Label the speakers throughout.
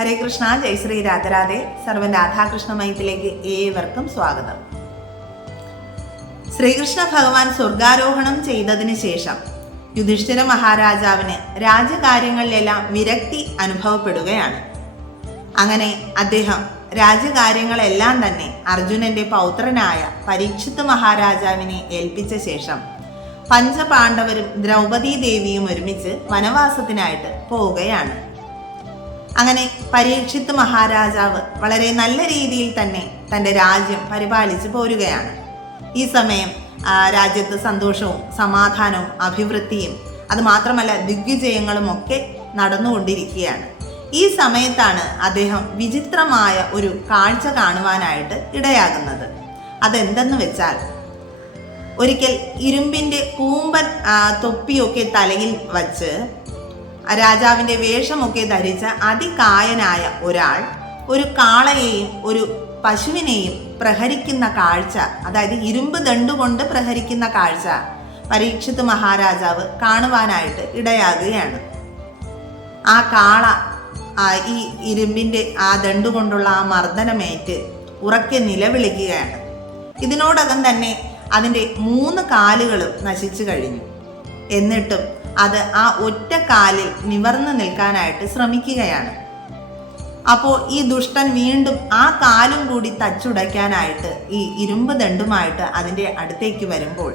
Speaker 1: ഹരേ കൃഷ്ണ ജയ് ശ്രീ രാധരാധെ സർവൻ രാധാകൃഷ്ണ മയത്തിലേക്ക് ഏവർക്കും സ്വാഗതം. ശ്രീകൃഷ്ണ ഭഗവാൻ സ്വർഗാരോഹണം ചെയ്തതിനു ശേഷം യുധിഷ്ഠിര മഹാരാജാവിന് രാജകാര്യങ്ങളിലെല്ലാം വിരക്തി അനുഭവപ്പെടുകയാണ്. അങ്ങനെ അദ്ദേഹം രാജകാര്യങ്ങളെല്ലാം തന്നെ അർജുനന്റെ പൗത്രനായ പരീക്ഷിത് മഹാരാജാവിനെ ഏൽപ്പിച്ച ശേഷം പഞ്ചപാണ്ഡവരും ദ്രൗപദീ ദേവിയും ഒരുമിച്ച് വനവാസത്തിനായിട്ട് പോവുകയാണ്. അങ്ങനെ പരീക്ഷിത്ത് മഹാരാജാവ് വളരെ നല്ല രീതിയിൽ തന്നെ തന്റെ രാജ്യം പരിപാലിച്ചു പോരുകയാണ്. ഈ സമയം രാജ്യത്ത് സന്തോഷവും സമാധാനവും അഭിവൃദ്ധിയും അതുമാത്രമല്ല ദിഗ്വിജയങ്ങളും ഒക്കെ നടന്നുകൊണ്ടിരിക്കുകയാണ്. ഈ സമയത്താണ് അദ്ദേഹം വിചിത്രമായ ഒരു കാഴ്ച കാണുവാനായിട്ട് ഇടയാകുന്നത്. അതെന്തെന്ന് വെച്ചാൽ ഒരിക്കൽ ഇരുമ്പിന്റെ കൂമ്പൻ തൊപ്പിയൊക്കെ തലയിൽ വച്ച് രാജാവിന്റെ വേഷമൊക്കെ ധരിച്ച അതികായനായ ഒരാൾ ഒരു കാളയെയും ഒരു പശുവിനെയും പ്രഹരിക്കുന്ന കാഴ്ച അതായത് ഇരുമ്പ് ദണ്ടുകൊണ്ട് പ്രഹരിക്കുന്ന കാഴ്ച പരീക്ഷിത് മഹാരാജാവ് കാണുവാനായിട്ട് ഇടയാകുകയാണ്. ആ കാള ഈ ഇരുമ്പിന്റെ ആ ദണ്ടുകൊണ്ടുള്ള ആ മർദ്ദനമേറ്റ് ഉറക്കെ നിലവിളിക്കുകയാണ്. ഇതിനോടകം തന്നെ അതിന്റെ മൂന്ന് കാലുകളും നശിച്ചു കഴിഞ്ഞു. എന്നിട്ടും അത് ആ ഒറ്റ കാലിൽ നിവർന്നു നിൽക്കാനായിട്ട് ശ്രമിക്കുകയാണ്. അപ്പോൾ ഈ ദുഷ്ടൻ വീണ്ടും ആ കാലും കൂടി തച്ചുടയ്ക്കാനായിട്ട് ഈ ഇരുമ്പ് ദണ്ടുമായിട്ട് അതിന്റെ അടുത്തേക്ക് വരുമ്പോൾ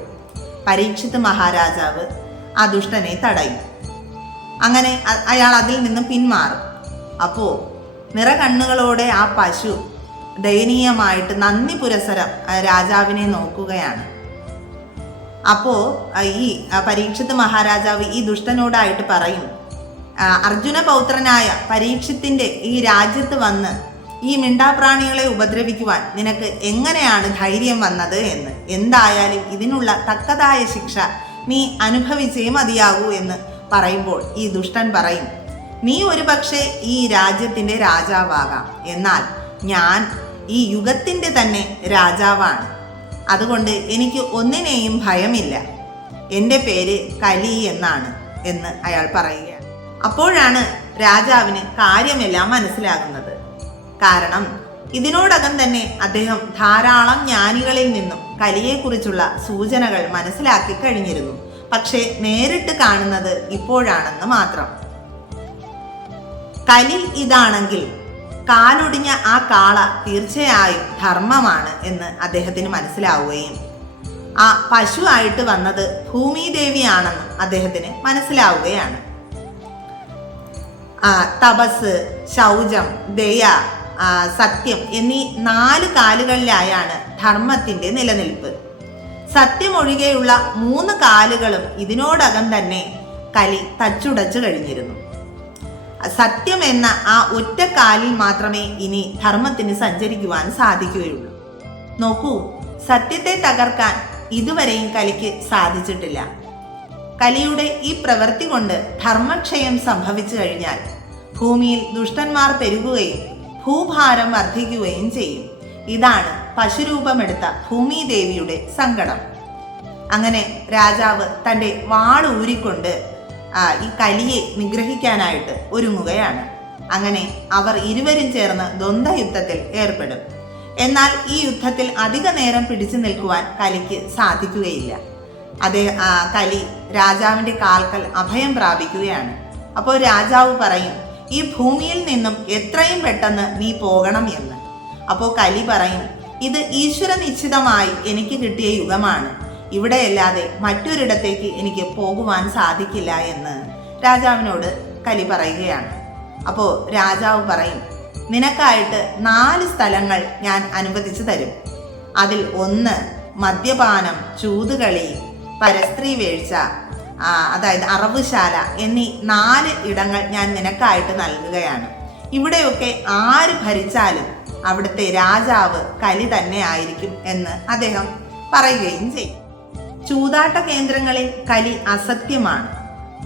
Speaker 1: പരീക്ഷിത് മഹാരാജാവ് ആ ദുഷ്ടനെ തടയും. അങ്ങനെ അയാൾ അതിൽ നിന്ന് പിന്മാറും. അപ്പോൾ നിറകണ്ണുകളോടെ ആ പശു ദയനീയമായിട്ട് നന്ദി പുരസരം രാജാവിനെ നോക്കുകയാണ്. അപ്പോൾ ഈ പരീക്ഷിത് മഹാരാജാവ് ഈ ദുഷ്ടനോടായിട്ട് പറയും അർജുന പൗത്രനായ പരീക്ഷത്തിന്റെ ഈ രാജ്യത്ത് വന്ന് ഈ മിണ്ടാപ്രാണികളെ ഉപദ്രവിക്കുവാൻ നിനക്ക് എങ്ങനെയാണ് ധൈര്യം വന്നത് എന്ന് എന്തായാലും ഇതിനുള്ള തക്കതായ ശിക്ഷ നീ അനുഭവിച്ചേ മതിയാകൂ എന്ന് പറയുമ്പോൾ ഈ ദുഷ്ടൻ പറയും നീ ഒരുപക്ഷെ ഈ രാജ്യത്തിന്റെ രാജാവാകാം. എന്നാൽ ഞാൻ ഈ യുഗത്തിന്റെ തന്നെ രാജാവാണ്. അതുകൊണ്ട് എനിക്ക് ഒന്നിനെയും ഭയമില്ല. എന്റെ പേര് കലി എന്നാണ് എന്ന് അയാൾ പറയുകയാണ്. അപ്പോഴാണ് രാജാവിന് കാര്യമെല്ലാം മനസ്സിലാകുന്നത്. കാരണം ഇതിനോടകം തന്നെ അദ്ദേഹം ധാരാളം ജ്ഞാനികളിൽ നിന്നും കലിയെക്കുറിച്ചുള്ള സൂചനകൾ മനസ്സിലാക്കി കഴിഞ്ഞിരുന്നു. പക്ഷേ നേരിട്ട് കാണുന്നത് ഇപ്പോഴാണെന്ന് മാത്രം. കലി ഇതാണെങ്കിൽ കാലൊടിഞ്ഞ ആ കാള തീർച്ചയായും ധർമ്മമാണ് എന്ന് അദ്ദേഹത്തിന് മനസ്സിലാവുകയും ആ പശു ആയിട്ട് വന്നത് ഭൂമിദേവിയാണെന്നും അദ്ദേഹത്തിന് മനസ്സിലാവുകയാണ്. തപസ് ശൗചം ദയ സത്യം എന്നീ നാല് കാലുകളിലായാണ് ധർമ്മത്തിന്റെ നിലനിൽപ്പ്. സത്യമൊഴികെയുള്ള മൂന്ന് കാലുകളും ഇതിനോടകം തന്നെ കലി തച്ചുടച്ചു കഴിഞ്ഞിരുന്നു. സത്യം എന്ന ആ ഒറ്റ കാലിൽ മാത്രമേ ഇനി ധർമ്മത്തിന് സഞ്ചരിക്കുവാൻ സാധിക്കുകയുള്ളൂ. നോക്കൂ സത്യത്തെ തകർക്കാൻ ഇതുവരെയും കലിക്ക് സാധിച്ചിട്ടില്ല. കലിയുടെ ഈ പ്രവൃത്തി കൊണ്ട് ധർമ്മക്ഷയം സംഭവിച്ചു കഴിഞ്ഞാൽ ഭൂമിയിൽ ദുഷ്ടന്മാർ പെരുകുകയും ഭൂഭാരം വർദ്ധിക്കുകയും ചെയ്യും. ഇതാണ് പശുരൂപമെടുത്ത ഭൂമിദേവിയുടെ സങ്കടം. അങ്ങനെ രാജാവ് തന്റെ വാളൂരിക്കൊണ്ട് ആ, ഈ കലിയെ നിഗ്രഹിക്കാനായിട്ട് ഒരുങ്ങുകയാണ്. അങ്ങനെ അവർ ഇരുവരും ചേർന്ന് ദ്വന്ദ്വയുദ്ധത്തിൽ ഏർപ്പെടും. എന്നാൽ ഈ യുദ്ധത്തിൽ അധിക നേരം പിടിച്ചു നിൽക്കുവാൻ കലിക്ക് സാധിക്കുകയില്ല. അതേ കലി രാജാവിന്റെ കാൽക്കൽ അഭയം പ്രാപിക്കുകയാണ്. അപ്പോൾ രാജാവ് പറയും ഈ ഭൂമിയിൽ നിന്നും എത്രയും പെട്ടെന്ന് നീ പോകണം എന്ന്. അപ്പോൾ കലി പറയും ഇത് ഈശ്വര നിശ്ചിതമായി എനിക്ക് കിട്ടിയ യുഗമാണ്. ഇവിടെയല്ലാതെ മറ്റൊരിടത്തേക്ക് എനിക്ക് പോകുവാൻ സാധിക്കില്ല എന്ന് രാജാവിനോട് കലി പറയുകയാണ്. അപ്പോൾ രാജാവ് പറയും നിനക്കായിട്ട് നാല് സ്ഥലങ്ങൾ ഞാൻ അനുവദിച്ചു തരും. അതിൽ ഒന്ന് മദ്യപാനം ചൂതുകളി പരസ്ത്രീ വീഴ്ച അതായത് അറവുശാല എന്നീ നാല് ഇടങ്ങൾ ഞാൻ നിനക്കായിട്ട് നൽകുകയാണ്. ഇവിടെയൊക്കെ ആര് ഭരിച്ചാലും അവിടുത്തെ രാജാവ് കലി തന്നെ ആയിരിക്കും എന്ന് അദ്ദേഹം പറയുകയും ചെയ്യും. ചൂതാട്ട കേന്ദ്രങ്ങളിൽ കലി അസത്യമാണ്.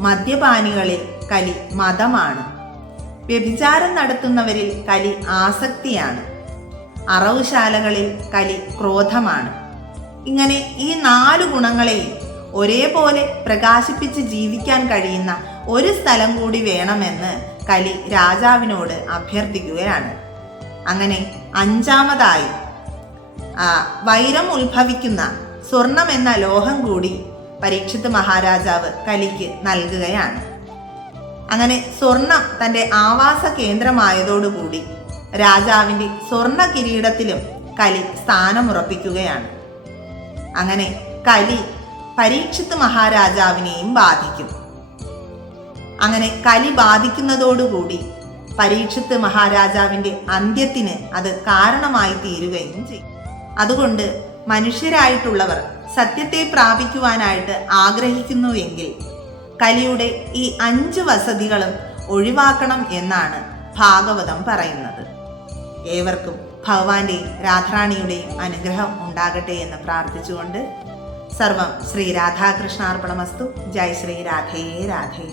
Speaker 1: മദ്യപാനികളിൽ കലി മതമാണ്. വ്യഭിചാരം നടത്തുന്നവരിൽ കലി ആസക്തിയാണ്. അറവുശാലകളിൽ കലി ക്രോധമാണ്. ഇങ്ങനെ ഈ നാലു ഗുണങ്ങളെയും ഒരേപോലെ പ്രകാശിപ്പിച്ച് ജീവിക്കാൻ കഴിയുന്ന ഒരു സ്ഥലം കൂടി വേണമെന്ന് കലി രാജാവിനോട് അഭ്യർത്ഥിക്കുകയാണ്. അങ്ങനെ അഞ്ചാമതായി വൈരം ഉത്ഭവിക്കുന്ന സ്വർണം എന്ന ലോഹം കൂടി പരീക്ഷിത് മഹാരാജാവ് കലിക്ക് നൽകുകയാണ്. അങ്ങനെ സ്വർണം തന്റെ ആവാസ കേന്ദ്രമായതോടുകൂടി രാജാവിന്റെ സ്വർണ കിരീടത്തിലും കലി സ്ഥാനമുറപ്പിക്കുകയാണ്. അങ്ങനെ കലി പരീക്ഷിത് മഹാരാജാവിനെയും ബാധിക്കും. അങ്ങനെ കലി ബാധിക്കുന്നതോടുകൂടി പരീക്ഷിത്ത് മഹാരാജാവിന്റെ അന്ത്യത്തിന് അത് കാരണമായി തീരുകയും ചെയ്യും. അതുകൊണ്ട് മനുഷ്യരായിട്ടുള്ളവർ സത്യത്തെ പ്രാപിക്കുവാനായിട്ട് ആഗ്രഹിക്കുന്നുവെങ്കിൽ കലിയുടെ ഈ അഞ്ച് വസതികളും ഒഴിവാക്കണം എന്നാണ് ഭാഗവതം പറയുന്നത്. ഏവർക്കും ഭഗവാന്റെയും രാധാറാണിയുടെയും അനുഗ്രഹം ഉണ്ടാകട്ടെ എന്ന് പ്രാർത്ഥിച്ചുകൊണ്ട് സർവം ശ്രീ രാധാകൃഷ്ണാർപ്പണമസ്തു. ജയ് ശ്രീ രാധേ രാധേ.